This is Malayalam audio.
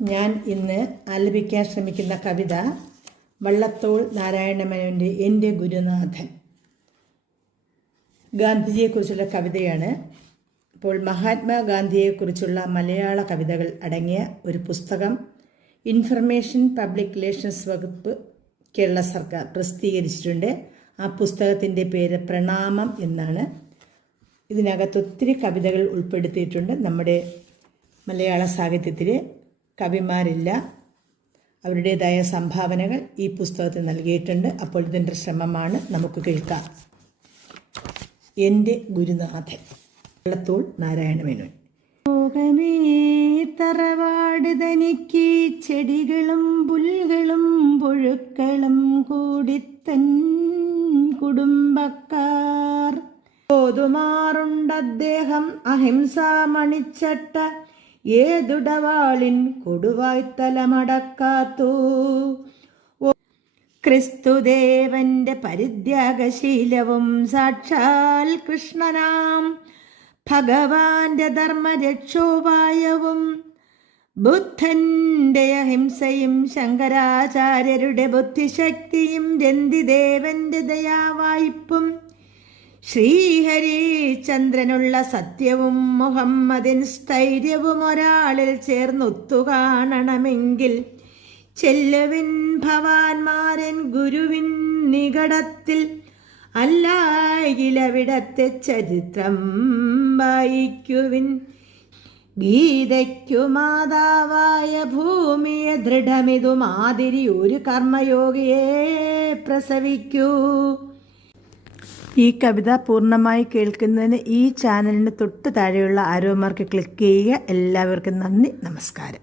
ഞാൻ ഇന്ന് ആലപിക്കാൻ ശ്രമിക്കുന്ന കവിത വള്ളത്തോൾ നാരായണമേനോന്റെ എന്റെ ഗുരുനാഥൻ ഗാന്ധിജിയെക്കുറിച്ചുള്ള കവിതയാണ്. ഇപ്പോൾ മഹാത്മാഗാന്ധിയെക്കുറിച്ചുള്ള മലയാള കവിതകൾ അടങ്ങിയ ഒരു പുസ്തകം ഇൻഫർമേഷൻ പബ്ലിക് റിലേഷൻസ് വകുപ്പ് കേരള സർക്കാർ പ്രസിദ്ധീകരിച്ചിട്ടുണ്ട്. ആ പുസ്തകത്തിന്റെ പേര് പ്രണാമം എന്നാണ്. ഇതിനകത്ത് ഒത്തിരി കവിതകൾ ഉൾപ്പെടുത്തിയിട്ടുണ്ട് നമ്മുടെ മലയാള സാഹിത്യത്തിൽ കവിമാരില്ല. അവരുടേതായ സംഭാവനകൾ ഈ പുസ്തകത്തിൽ നൽകിയിട്ടുണ്ട്. അപ്പോൾ ഇതിന്റെ ശ്രമമാണ് നമുക്ക് കേൾക്കാം. എന്റെ ഗുരുനാഥൻ. വെള്ളത്തോൾ നാരായണമേനോൻ ലോകമേ തറവാട് തനിക്ക് ചെടികളും പുൽകളും പുഴുക്കളും കൂടിത്തൻ കുടുംബക്കാർ. പോതുമാറുണ്ട് അദ്ദേഹം അഹിംസാ മണിച്ചട്ട ഏതുടവാളിൻ കൊടുവായ്ത്തലമടക്കാത്തു? ക്രിസ്തുദേവന്റെ പരിത്യാഗശീലവും സാക്ഷാൽ കൃഷ്ണനാം ഭഗവാന്റെ ധർമ്മരക്ഷോപായവും ബുദ്ധന്റെ അഹിംസയും ശങ്കരാചാര്യരുടെ ബുദ്ധിശക്തിയും രന്തിദേവന്റെ ദയാവായ്പും ശ്രീഹരിചന്ദ്രനുള്ള സത്യവും മുഹമ്മദിൻ സ്ഥൈര്യവും ഒരാളിൽ ചേർന്നൊത്തു കാണണമെങ്കിൽ ചെല്ലുവിൻ ഭവാൻമാരൻ ഗുരുവിൻ നികടത്തിൽ അല്ലായിലവിടത്തെ ചരിത്രം വായിക്കുവിൻ. ഗീതയ്ക്കു മാതാവായ ഭൂമിയെ ദൃഢമിതു മാതിരി ഒരു കർമ്മയോഗിയെ പ്രസവിക്കൂ. ഈ കവിത പൂർണമായി കേൾക്കുന്നതിന് ഈ ചാനലിന് തൊട്ട് താഴെയുള്ള ആരോമാർക്ക് ക്ലിക്ക് ചെയ്യുക. എല്ലാവർക്കും നന്ദി നമസ്കാരം.